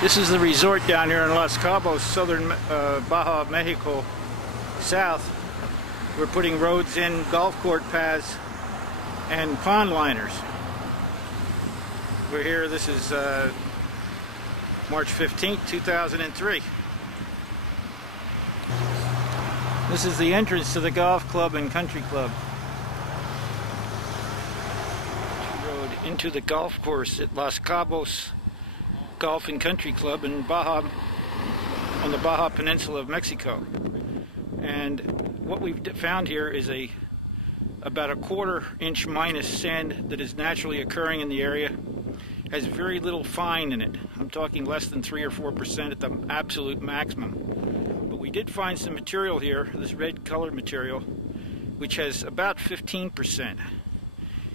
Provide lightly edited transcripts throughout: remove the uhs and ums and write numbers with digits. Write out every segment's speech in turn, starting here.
This is the resort down here in Los Cabos, southern Baja, Mexico, south. We're putting roads in, golf court paths, and pond liners. We're here, this is March 15th, 2003. This is the entrance to the golf club and country club. Road into the golf course at Los Cabos Golf and Country Club in Baja, on the Baja Peninsula of Mexico. And what we've found here is about a quarter-inch minus sand that is naturally occurring in the area. Has very little fine in it. I'm talking less than 3 or 4% at the absolute maximum. But we did find some material here, this red colored material, which has about 15%.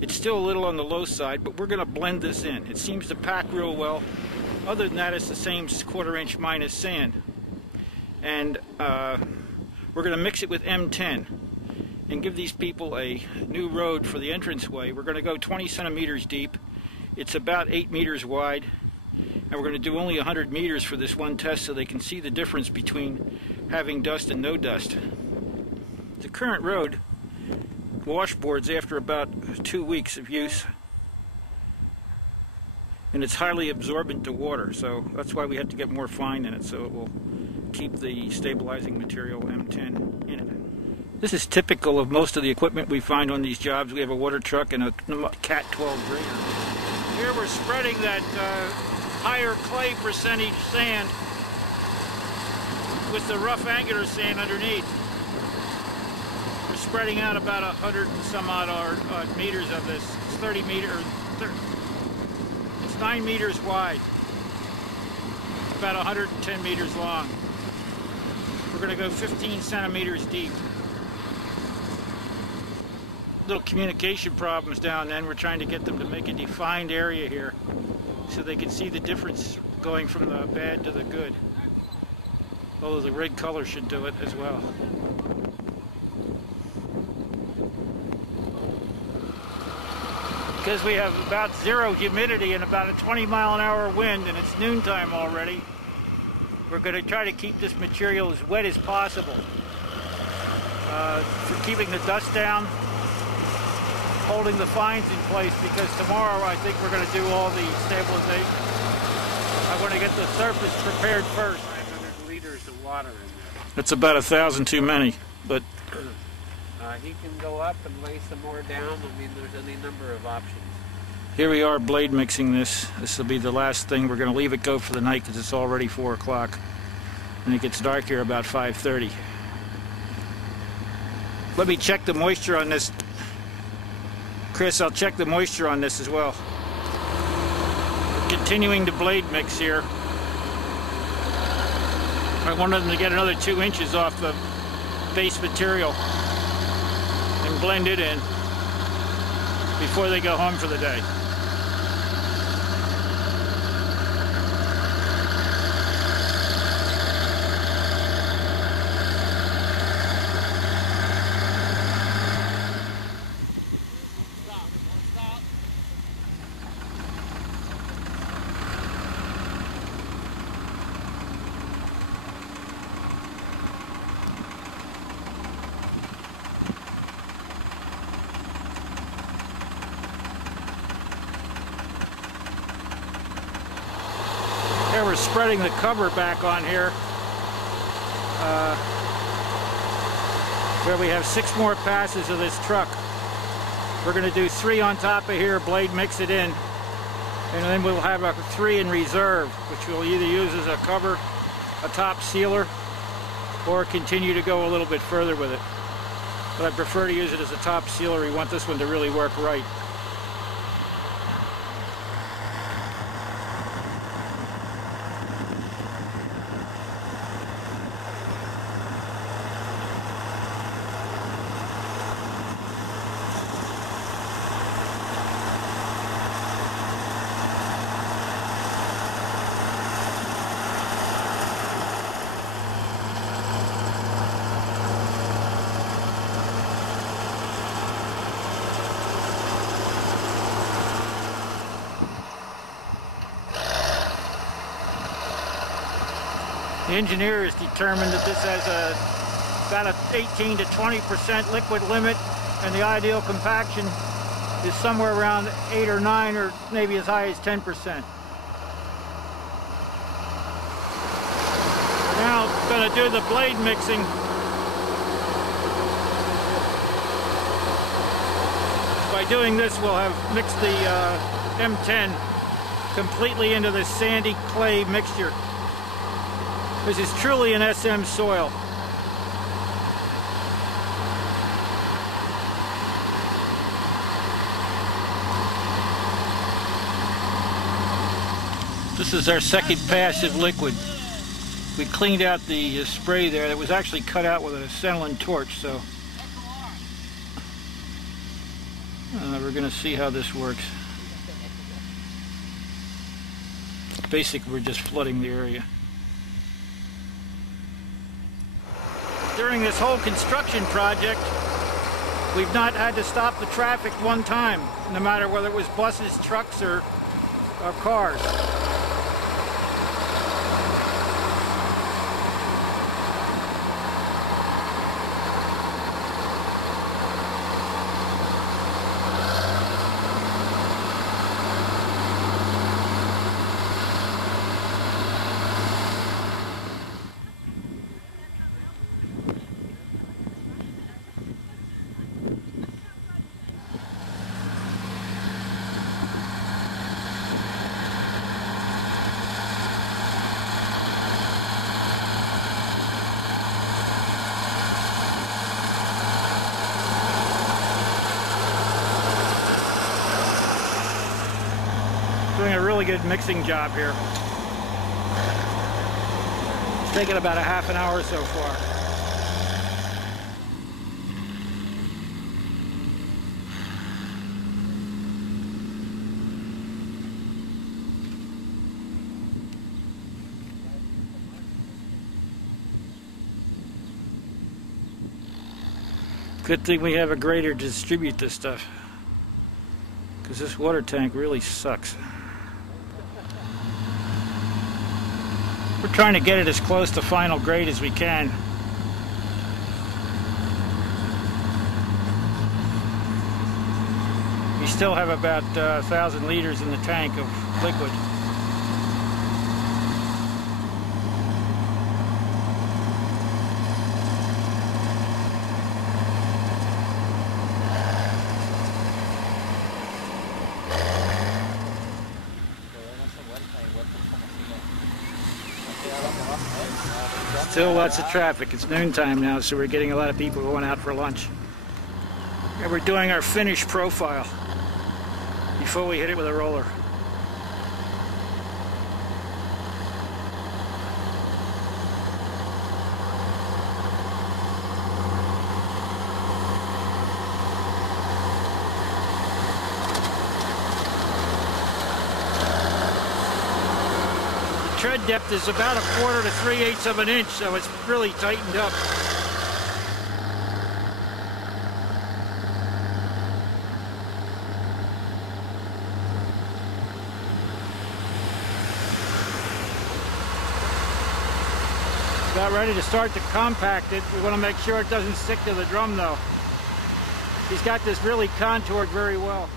It's still a little on the low side, but we're going to blend this in. It seems to pack real well. Other than that, it's the same quarter-inch minus sand. And we're going to mix it with M10 and give these people a new road for the entranceway. We're going to go 20 centimeters deep. It's about 8 meters wide. And we're going to do only 100 meters for this one test so they can see the difference between having dust and no dust. The current road washboards after about 2 weeks of use. And it's highly absorbent to water, so that's why we have to get more fine in it, so it will keep the stabilizing material M10 in it. This is typical of most of the equipment we find on these jobs. We have a water truck and a Cat 12 grader. Here we're spreading that higher clay percentage sand with the rough angular sand underneath. We're spreading out about 100 and some odd meters of this. It's 30 meters. 9 meters wide, about 110 meters long. We're going to go 15 centimeters deep. Little communication problems down then. We're trying to get them to make a defined area here so they can see the difference going from the bad to the good. Although the red color should do it as well. Because we have about zero humidity and about a 20-mile-an-hour wind, and it's noontime already, we're going to try to keep this material as wet as possible. For keeping the dust down, holding the fines in place, because tomorrow I think we're going to do all the stabilization. I want to get the surface prepared first. 500 liters of water in there. That's about 1,000 too many, but he can go up and lay some more down. I mean, there's any number of options. here we are blade mixing this. This will be the last thing. We're going to leave it go for the night because it's already 4 o'clock. And it gets dark here about 5:30. Let me check the moisture on this. Chris, I'll check the moisture on this as well. We're continuing to blade mix here. I wanted them to get another 2 inches off the base material and blend it in before they go home for the day. Here we're spreading the cover back on here, where we have 6 more passes of this truck. We're going to do 3 on top of here, blade mix it in, and then we'll have a 3 in reserve, which we'll either use as a cover, a top sealer, or continue to go a little bit further with it. But I prefer to use it as a top sealer. We want this one to really work right. The engineers determined that this has about a 18 to 20% liquid limit, and the ideal compaction is somewhere around 8 or 9 or maybe as high as 10%. Now I'm going to do the blade mixing. By doing this, we'll have mixed the M10 completely into this sandy clay mixture. This is truly an SM soil. This is our second pass of liquid. We cleaned out the spray there that was actually cut out with an acetylene torch, so we're going to see how this works. Basically, we're just flooding the area. During this whole construction project, we've not had to stop the traffic one time, no matter whether it was buses, trucks, or cars. Doing a really good mixing job here. It's taken about a half an hour so far. Good thing we have a grader to distribute this stuff, because this water tank really sucks. We're trying to get it as close to final grade as we can. We still have about 1,000 liters in the tank of liquid. Still lots of traffic. It's noontime now, so we're getting a lot of people going out for lunch. And we're doing our finish profile before we hit it with a roller. Tread depth is about 1/4 to 3/8 of an inch, so it's really tightened up. About ready to start to compact it. We want to make sure it doesn't stick to the drum though. He's got this really contoured very well.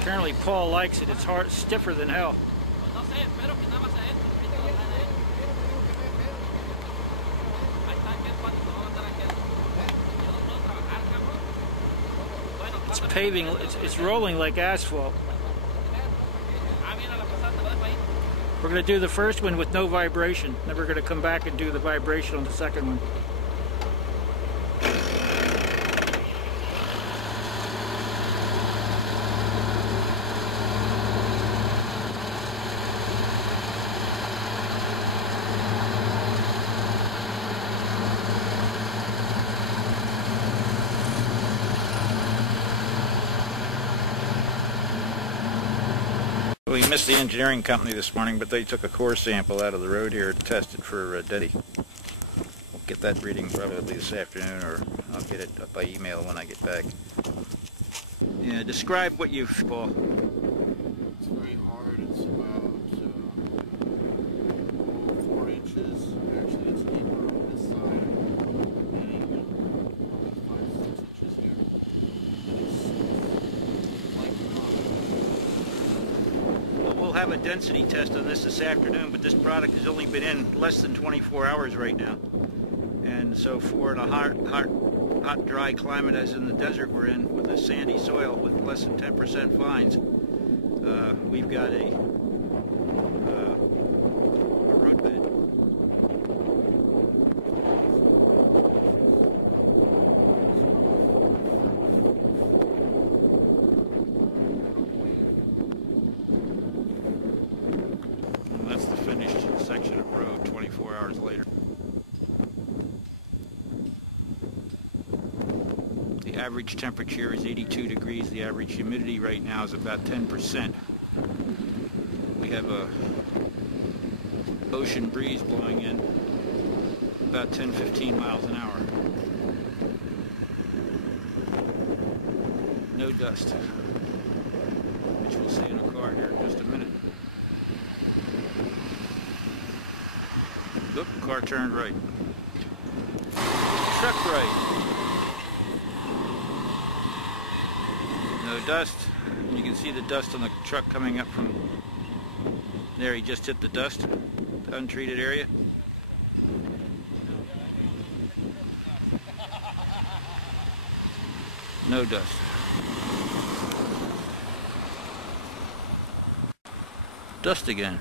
Apparently Paul likes it. It's hard, stiffer than hell. It's paving, it's rolling like asphalt. We're going to do the first one with no vibration. Then we're going to come back and do the vibration on the second one. We missed the engineering company this morning, but they took a core sample out of the road here to test it for Deddy. We'll get that reading probably this afternoon, or I'll get it up by email when I get back. Yeah, describe what you've, Paul. It's very hard. It's about have a density test on this afternoon, but this product has only been in less than 24 hours right now. And so for a hot, dry climate as in the desert we're in, with a sandy soil with less than 10% fines, we've got a road bed. And that's the finished section of road 24 hours later. The average temperature is 82 degrees. The average humidity right now is about 10%. We have a ocean breeze blowing in about 10-15 miles an hour. No dust, which we'll see in a car here in just a minute. Look, car turned right. Truck right. No dust. You can see the dust on the truck coming up from there. He just hit the dust, the untreated area. No dust. Dust again.